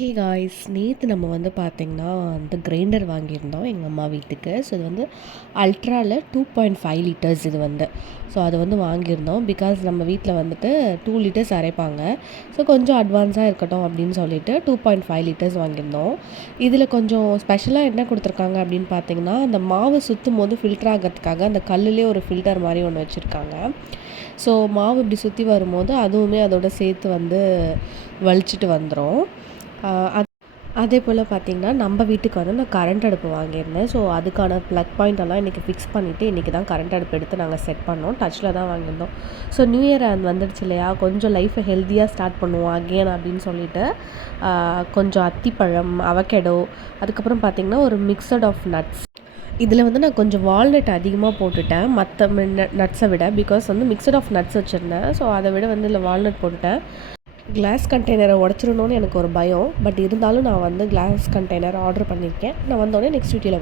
Hey guys, நேற்று நம்ம வந்து பார்த்திங்கன்னா அந்த கிரைண்டர் வாங்கியிருந்தோம் எங்கள் அம்மா வீட்டுக்கு. ஸோ இது வந்து அல்ட்ராவில் 2.5 லிட்டர்ஸ் இது வந்து. ஸோ அது வந்து வாங்கியிருந்தோம். பிகாஸ் நம்ம வீட்டில் வந்துட்டு 2 லிட்டர்ஸ் அரைப்பாங்க. ஸோ கொஞ்சம் அட்வான்ஸாக இருக்கட்டும் அப்படின்னு சொல்லிட்டு 2.5 லிட்டர்ஸ் வாங்கியிருந்தோம். இதில் கொஞ்சம் ஸ்பெஷலாக என்ன கொடுத்துருக்காங்க அப்படின்னு பார்த்தீங்கன்னா, அந்த மாவு சுற்றும் போது ஃபில்டர் ஆகிறதுக்காக அந்த கல்லுலேயே ஒரு ஃபில்டர் மாதிரி ஒன்று வச்சுருக்காங்க. ஸோ மாவு இப்படி சுற்றி வரும்போது அதுவுமே அதோட சேர்த்து வந்து வலிச்சிட்டு வந்துடும். அதே போல் பார்த்திங்கன்னா, நம்ம வீட்டுக்கு வந்து நான் கரண்ட் அடுப்பு வாங்கியிருந்தேன். ஸோ அதுக்கான ப்ளக் பாயிண்ட் எல்லாம் இன்றைக்கி ஃபிக்ஸ் பண்ணிவிட்டு இன்றைக்கி தான் கரண்ட் அடுப்பு எடுத்து நாங்கள் செட் பண்ணோம். டச்சில் தான் வாங்கியிருந்தோம். ஸோ நியூ இயர் வந்துடுச்சு இல்லையா, கொஞ்சம் லைஃப்பை ஹெல்த்தியாக ஸ்டார்ட் பண்ணுவோம் அகெயின் அப்படின்னு சொல்லிட்டு கொஞ்சம் அத்திப்பழம், அவகேடோ, அதுக்கப்புறம் பார்த்திங்கன்னா ஒரு மிக்சட் ஆஃப் நட்ஸ். இதில் வந்து நான் கொஞ்சம் வால்நட் அதிகமாக போட்டுட்டேன் மற்ற நட்ஸை விட. பிகாஸ் வந்து மிக்சட் ஆஃப் நட்ஸ் வச்சுருந்தேன். ஸோ அதை விட வந்து இதில் வால்நட் போட்டுட்டேன். கிளாஸ் கண்டெய்னரை உடச்சிடணும்னு எனக்கு ஒரு பயம். பட் இருந்தாலும் நான் வந்து கிளாஸ் கண்டெய்னர் ஆர்டர் பண்ணியிருக்கேன். நான் வந்தோடனே நெக்ஸ்ட் வீடியோவில்